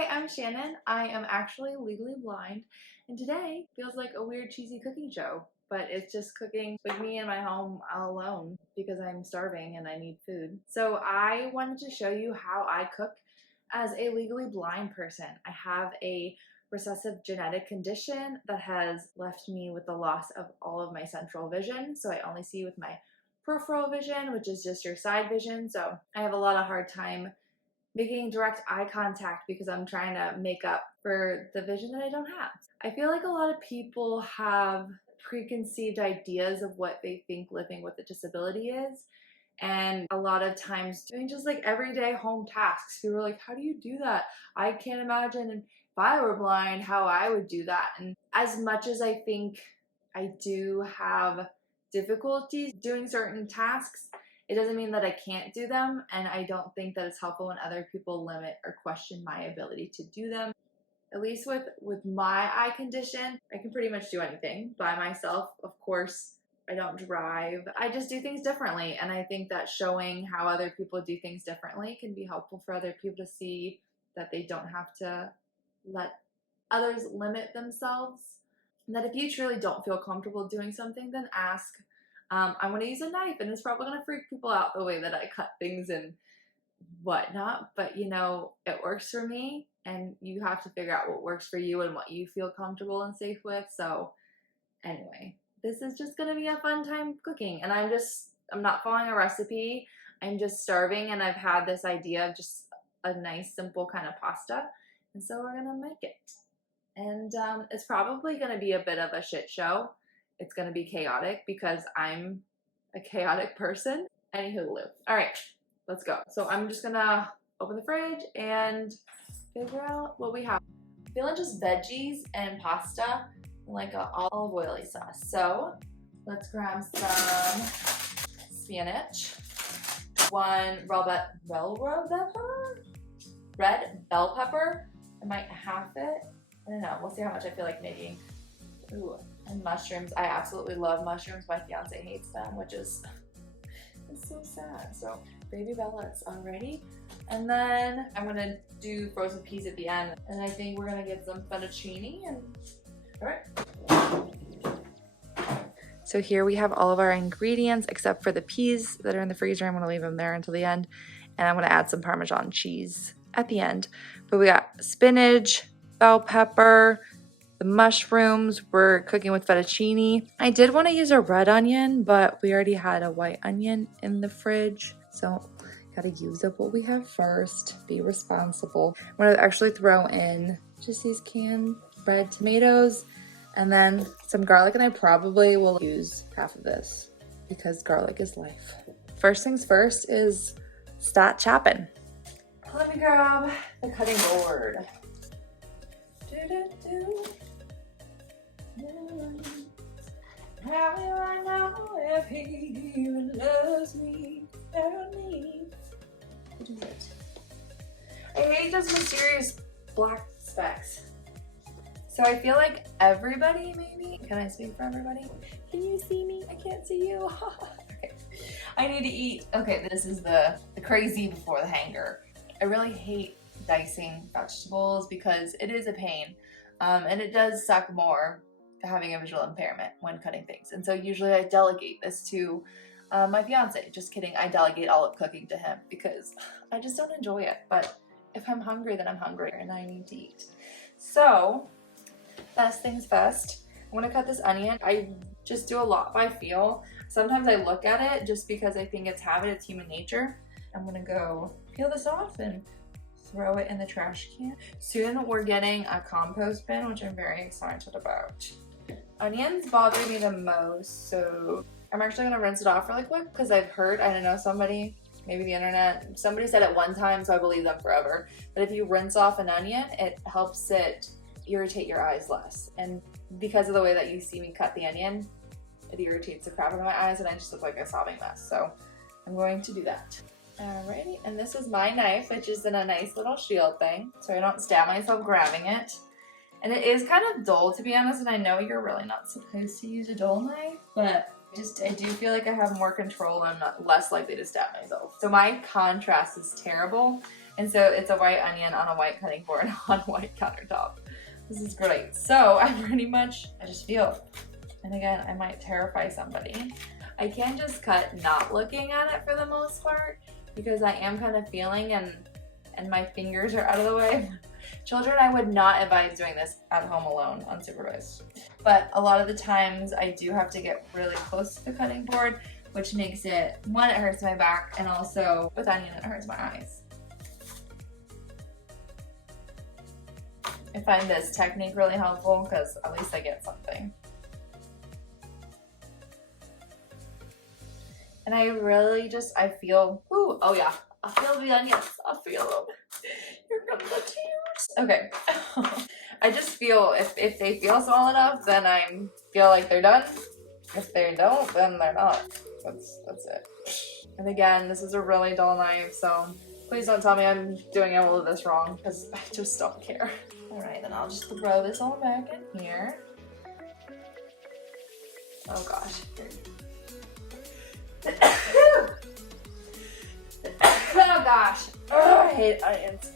Hi, I'm Shannon. I am actually legally blind, and today feels like a weird cheesy cooking show, but it's just cooking with me in my home all alone because I'm starving and I need food. So I wanted to show you how I cook as a legally blind person. I have a recessive genetic condition that has left me with the loss of all of my central vision, so I only see with my peripheral vision, which is just your side vision. So I have a lot of hard time making direct eye contact because I'm trying to make up for the vision that I don't have. I feel like a lot of people have preconceived ideas of what they think living with a disability is. And a lot of times doing just like everyday home tasks, people are like, how do you do that? I can't imagine if I were blind how I would do that. And as much as I think I do have difficulties doing certain tasks, it doesn't mean that I can't do them, and I don't think that it's helpful when other people limit or question my ability to do them. At least with my eye condition, I can pretty much do anything by myself. Of course, I don't drive. I just do things differently, and I think that showing how other people do things differently can be helpful for other people to see that they don't have to let others limit themselves. And that if you truly don't feel comfortable doing something, then ask. I'm going to use a knife, and it's probably going to freak people out the way that I cut things and whatnot, but you know, it works for me, and you have to figure out what works for you and what you feel comfortable and safe with. So anyway, this is just going to be a fun time cooking, and I'm not following a recipe. I'm just starving, and I've had this idea of just a nice, simple kind of pasta, and so we're going to make it. And it's probably going to be a bit of a shit show. It's going to be chaotic because I'm a chaotic person. Anywho, all right, let's go. So I'm just going to open the fridge and figure out what we have. I'm feeling just veggies and pasta and like an olive oily sauce. So let's grab some spinach, one red bell pepper. I might half it. I don't know. We'll see how much I feel like making. Ooh, and mushrooms. I absolutely love mushrooms. My fiance hates them, which is it's so sad. So baby Bella's already. And then I'm gonna do frozen peas at the end. And I think we're gonna get some fettuccine and all right. So here we have all of our ingredients except for the peas that are in the freezer. I'm gonna leave them there until the end. And I'm gonna add some Parmesan cheese at the end. But we got spinach, bell pepper, the mushrooms. We're cooking with fettuccine. I did want to use a red onion, but we already had a white onion in the fridge. So gotta use up what we have first. Be responsible. I'm gonna actually throw in just these canned red tomatoes and then some garlic, and I probably will use half of this because garlic is life. First things first is start chopping. Let me grab the cutting board. How will I know if he even loves me? Tell me. What is it? I hate those mysterious black specks. So I feel like everybody, maybe. Can I speak for everybody? Can you see me? I can't see you. Okay. I need to eat. Okay, this is the crazy before the hanger. I really hate dicing vegetables because it is a pain. And it does suck more having a visual impairment when cutting things. And so usually I delegate this to my fiance. Just kidding, I delegate all of cooking to him because I just don't enjoy it. But if I'm hungry, then I'm hungry and I need to eat. So, first things first, I'm gonna cut this onion. I just do a lot by feel. Sometimes I look at it just because I think it's habit, it's human nature. I'm gonna go peel this off and throw it in the trash can. Soon we're getting a compost bin, which I'm very excited about. Onions bother me the most, so I'm actually gonna rinse it off really quick because I've heard, I don't know, somebody, maybe the internet, somebody said it one time, so I believe them forever. But if you rinse off an onion, it helps it irritate your eyes less. And because of the way that you see me cut the onion, it irritates the crap out of my eyes and I just look like a sobbing mess. So I'm going to do that. Alrighty, and this is my knife, which is in a nice little shield thing, so I don't stab myself grabbing it. And it is kind of dull, to be honest, and I know you're really not supposed to use a dull knife, but I do feel like I have more control and I'm less likely to stab myself. So my contrast is terrible, And so it's a white onion on a white cutting board on a white countertop. This is great. So I just feel, and again, I might terrify somebody. I can't just cut not looking at it for the most part because I am kind of feeling and my fingers are out of the way. Children, I would not advise doing this at home alone, unsupervised. But a lot of the times I do have to get really close to the cutting board, which makes it, one, it hurts my back, and also with onion, it hurts my eyes. I find this technique really helpful because at least I get something. And I really just, I feel, ooh, oh yeah, I feel the onions. I feel them. Here come the tears. Okay. I just feel, if they feel small enough, then I feel like they're done. If they don't, then they're not. That's it. And again, this is a really dull knife, so please don't tell me I'm doing all of this wrong, because I just don't care. Alright, then I'll just throw this all back in here. Oh gosh. Oh gosh. Oh, I hate onions.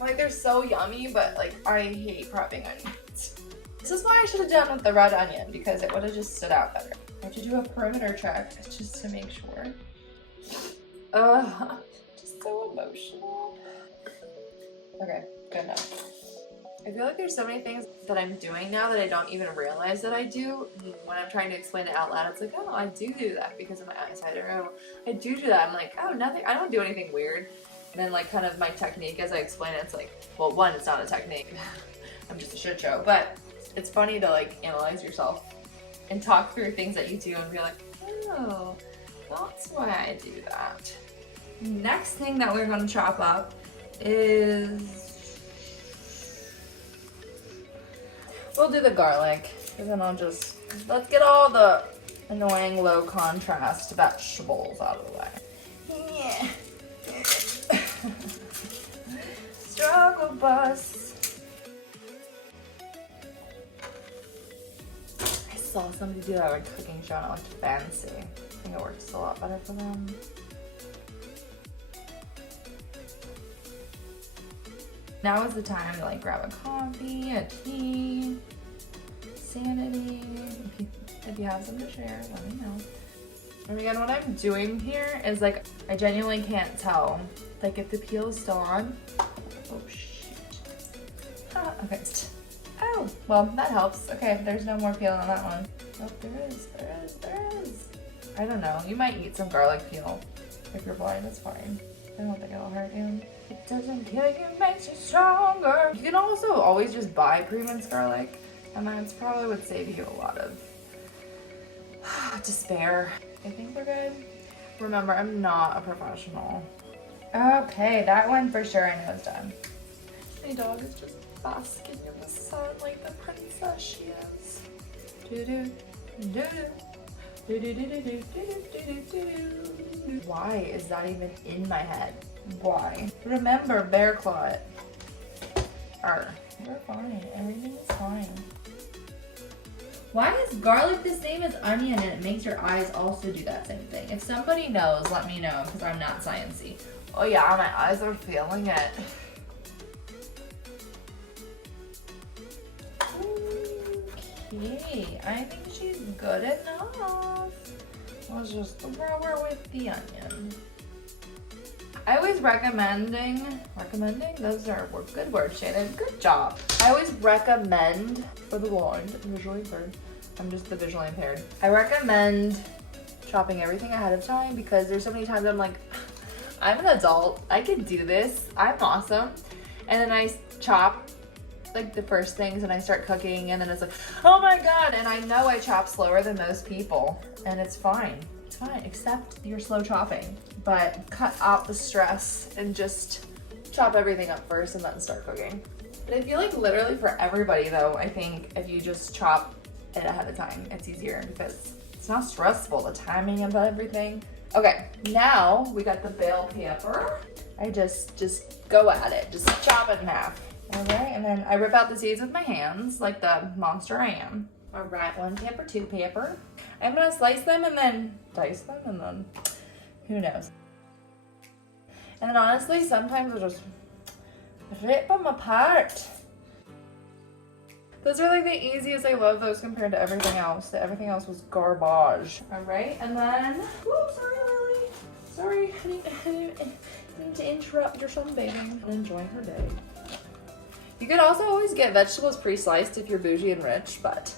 Like, they're so yummy, but like, I hate prepping onions. This is why I should have done with the red onion, because it would have just stood out better. I have to do a perimeter check just to make sure. Just so emotional. Okay, good enough. I feel like there's so many things that I'm doing now that I don't even realize that I do. When I'm trying to explain it out loud, it's like, oh, I do that because of my eyesight, or oh, I do that. I'm like, oh, nothing, I don't do anything weird. And then like kind of my technique as I explain it, it's like, well, one, it's not a technique. I'm just a shit show. But it's funny to like analyze yourself and talk through things that you do and be like, oh, that's why I do that. Next thing that we're gonna chop up is, we'll do the garlic, and then let's get all the annoying low contrast vegetables out of the way. Yeah. Struggle bus. I saw somebody do that with cooking show and it looked fancy. I think it works a lot better for them. Now is the time to like grab a coffee, a tea, sanity. If you have some to share, let me know. And again, what I'm doing here is like, I genuinely can't tell. Like if the peel is still on. Oh shoot. Okay. Oh, well that helps. Okay, there's no more peel on that one. Oh, there is. I don't know, you might eat some garlic peel. If you're blind, that's fine. I don't think it'll hurt you. It doesn't kill you, it makes you stronger. You can also always just buy pre-minced garlic, and that's probably would save you a lot of despair. I think we're good. Remember, I'm not a professional. Okay, that one for sure I know is done. My dog is just basking in the sun like the princess she is. Why is that even in my head? Why? Remember, bear claw it. We're fine. Everything is fine. Why is garlic the same as onion and it makes your eyes also do that same thing? If somebody knows, let me know, because I'm not sciencey. Oh yeah, my eyes are feeling it. Okay, I think she's good enough. Let's just throw her with the onion. I always recommending, those are good words, Shannon, good job. I always recommend, for the blind, visually impaired, I'm just the visually impaired. I recommend chopping everything ahead of time because there's so many times I'm like, I'm an adult, I can do this, I'm awesome. And then I chop like the first things and I start cooking and then it's like, oh my God. And I know I chop slower than most people and it's fine. It's fine, except you're slow chopping. But cut out the stress and just chop everything up first and then start cooking. But I feel like literally for everybody though, I think if you just chop it ahead of time, it's easier because it's not stressful, the timing of everything. Okay, now we got the bell pepper. I just go at it, just chop it in half. All right, and then I rip out the seeds with my hands like the monster I am. All right, 1 pepper, 2 pepper. I'm gonna slice them and then dice them and then who knows. And then honestly, sometimes I just rip them apart. Those are like the easiest. I love those compared to everything else. Everything else was garbage. All right, and then, whoops, sorry, Lily. Sorry, I need to interrupt your sunbathing and enjoying her day. You could also always get vegetables pre-sliced if you're bougie and rich, but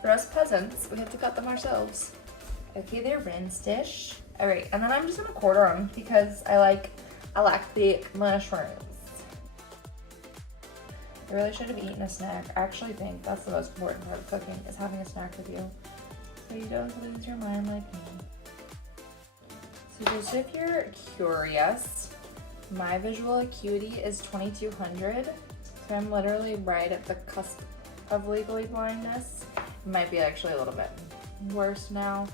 for us peasants, we have to cut them ourselves. Okay, they're rinsed-ish. All right, and then I'm just gonna quarter them because I like the mushrooms. I really should have eaten a snack. I actually think that's the most important part of cooking, is having a snack with you, so you don't lose your mind like me. So just if you're curious, my visual acuity is 2200. So I'm literally right at the cusp of legally blindness. It might be actually a little bit worse now,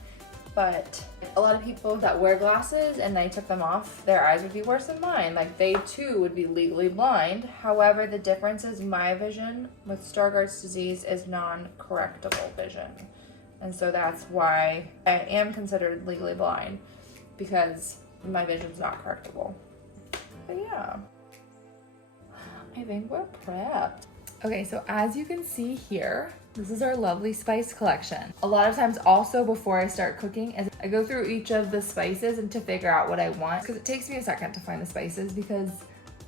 but a lot of people that wear glasses and they took them off, their eyes would be worse than mine. Like they too would be legally blind. However, the difference is my vision with Stargardt's disease is non-correctable vision. And so that's why I am considered legally blind, because my vision's not correctable. But yeah, I think we're prepped. Okay, so as you can see here, this is our lovely spice collection. A lot of times also before I start cooking, is I go through each of the spices and to figure out what I want, because it takes me a second to find the spices because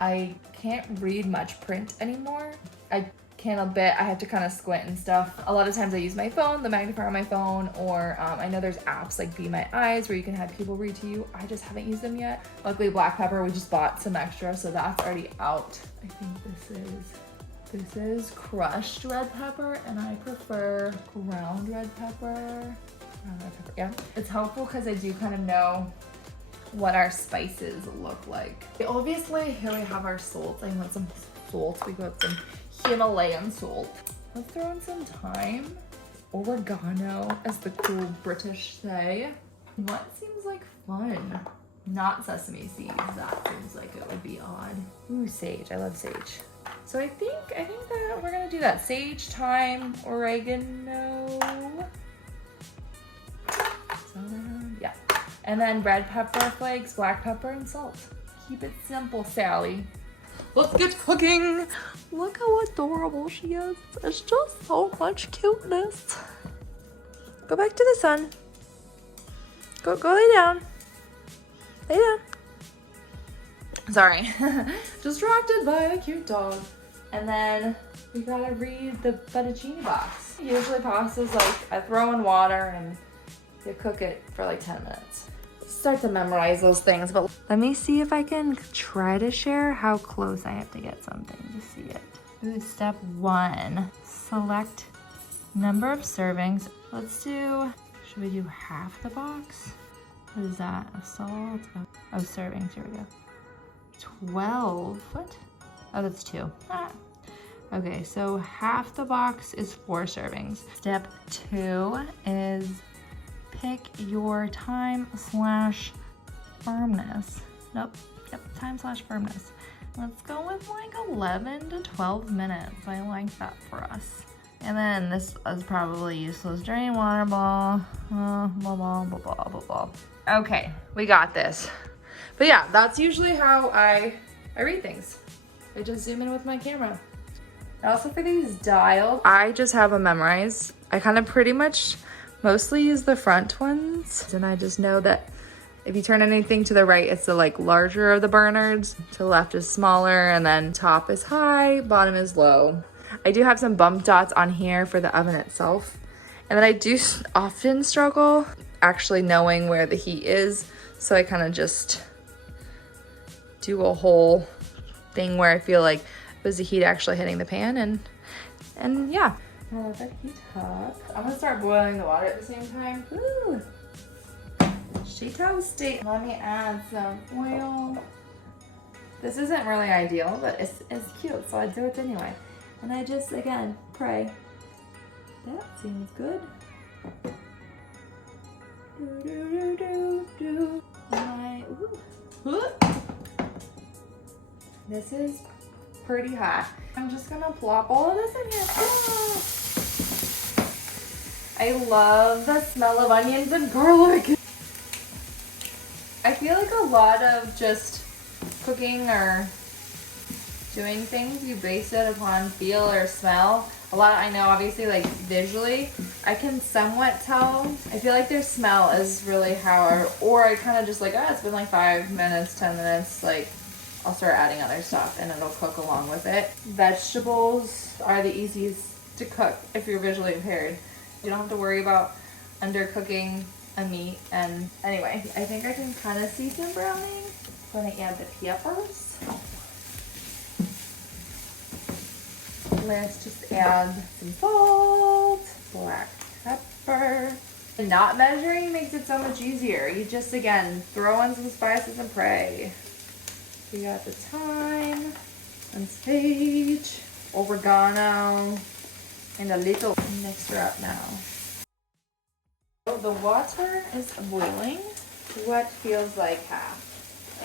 I can't read much print anymore. I can a bit, I have to kind of squint and stuff. A lot of times I use my phone, the magnifier on my phone, or I know there's apps like Be My Eyes where you can have people read to you. I just haven't used them yet. Luckily black pepper, we just bought some extra, so that's already out. I think this is crushed red pepper, and I prefer ground red pepper. Yeah. It's helpful because I do kind of know what our spices look like. Obviously, here we have our salt. I want some salt. We got some Himalayan salt. Let's throw in some thyme. Oregano, as the cool British say. What seems like fun? Not sesame seeds. That seems like it would be odd. Ooh, sage. I love sage. So I think that we're gonna do that. Sage, thyme, oregano. Yeah. And then red pepper flakes, black pepper, and salt. Keep it simple, Sally. Let's get cooking. Look how adorable she is. It's just so much cuteness. Go back to the sun. Go lay down. Lay down. Sorry. Distracted by a cute dog. And then we gotta read the fettuccine box. Usually pasta's like I throw in water and you cook it for like 10 minutes. Start to memorize those things, but let me see if I can try to share how close I have to get something to see it. Ooh, step 1, select number of servings. Let's do, should we do half the box? What is that, of salt? Oh, servings, here we go. 12, what? Oh, that's 2. Ah. Okay, so half the box is 4 servings. Step 2 is pick your time/firmness. Nope, yep, time/firmness. Let's go with like 11 to 12 minutes. I like that for us. And then this is probably useless. Drain water ball, blah, blah, blah, blah, blah, blah. Okay, we got this. But yeah, that's usually how I read things. I just zoom in with my camera. Also for these dials, I just have them memorized. I kind of pretty much mostly use the front ones. And I just know that if you turn anything to the right, it's the like larger of the burners. To the left is smaller, and then top is high, bottom is low. I do have some bump dots on here for the oven itself. And then I do often struggle actually knowing where the heat is. So I kind of just do a whole thing where I feel like was the heat actually hitting the pan, and yeah. I'll let that heat up. I'm gonna start boiling the water at the same time. Ooh, she toasty. Let me add some oil. This isn't really ideal, but it's cute, so I do it anyway. And I just, again, pray. That seems good. This is pretty hot. I'm just gonna plop all of this in here. I love the smell of onions and garlic. I feel like a lot of just cooking or doing things, you base it upon feel or smell. A lot, I know, obviously, like visually, I can somewhat tell. I feel like their smell is really how, or I kind of just like, oh, it's been like 5 minutes, 10 minutes, like I'll start adding other stuff and it'll cook along with it. Vegetables are the easiest to cook if you're visually impaired. You don't have to worry about undercooking a meat. And anyway, I think I can kind of see some browning. I'm gonna add the peppers. Let's just add some salt, black pepper. Not measuring makes it so much easier. You just, again, throw in some spices and pray. We got the thyme and sage, oregano, and a little. Mix her up now. So the water is boiling. What feels like half.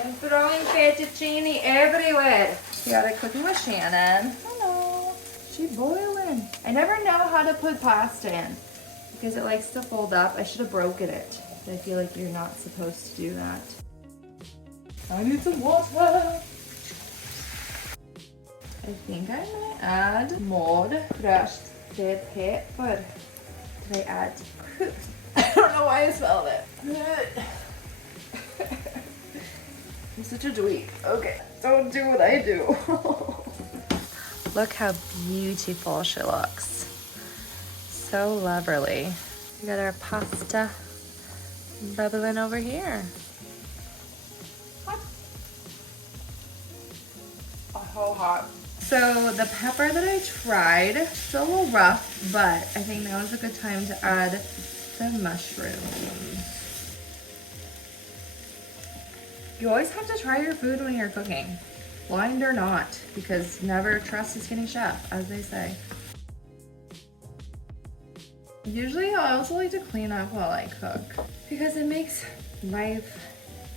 I'm throwing fettuccine everywhere. We got it cooking with Shannon. Hello. She's boiling. I never know how to put pasta in because it likes to fold up. I should have broken it. But I feel like you're not supposed to do that. I need some water. I think I'm gonna add more crushed red pepper. Did I add? I don't know why I smelled it. I'm such a dweeb. Okay, don't do what I do. Look how beautiful she looks. So lovely. We got our pasta bubbling over here. Hot. Oh, hot. So the pepper that I tried, still a little rough, but I think now is a good time to add the mushrooms. You always have to try your food when you're cooking, blind or not, because never trust a skinny chef, as they say. Usually I also like to clean up while I cook because it makes life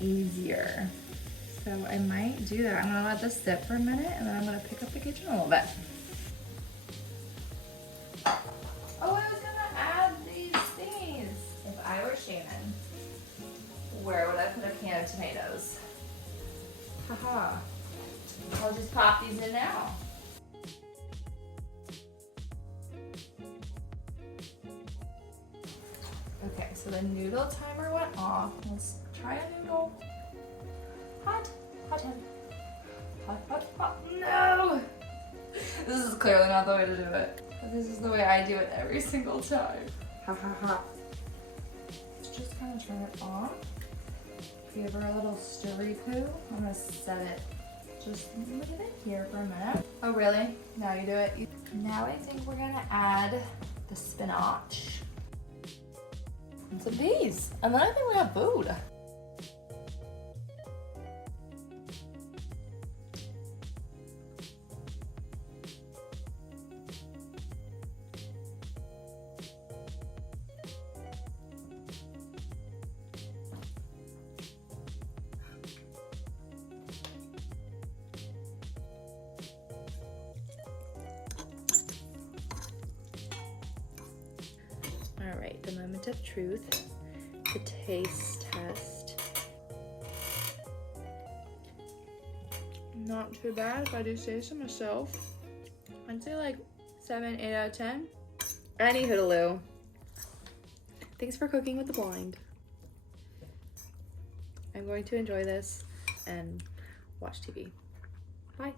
easier. So I might do that. I'm gonna let this sit for a minute and then I'm gonna pick up the kitchen a little bit. Oh, I was gonna add these thingies. If I were Shannon, where would I put a can of tomatoes? Haha. I'll just pop these in now. Okay, so the noodle timer went off. Let's try a noodle. Hot, hot, hot, hot, hot, hot. No! This is clearly not the way to do it. But this is the way I do it every single time. Ha ha ha. Let's just kind of turn it off. Give her a little stirry poo. I'm gonna set it. Just leave it here for a minute. Oh really? Now you do it. Now I think we're gonna add the spinach. And some peas. And then I think we have food. All right, the moment of truth, the taste test. Not too bad if I do say so myself. I'd say like 7, 8 out of 10. Any hoodaloo. Thanks for cooking with the blind. I'm going to enjoy this and watch TV. Bye.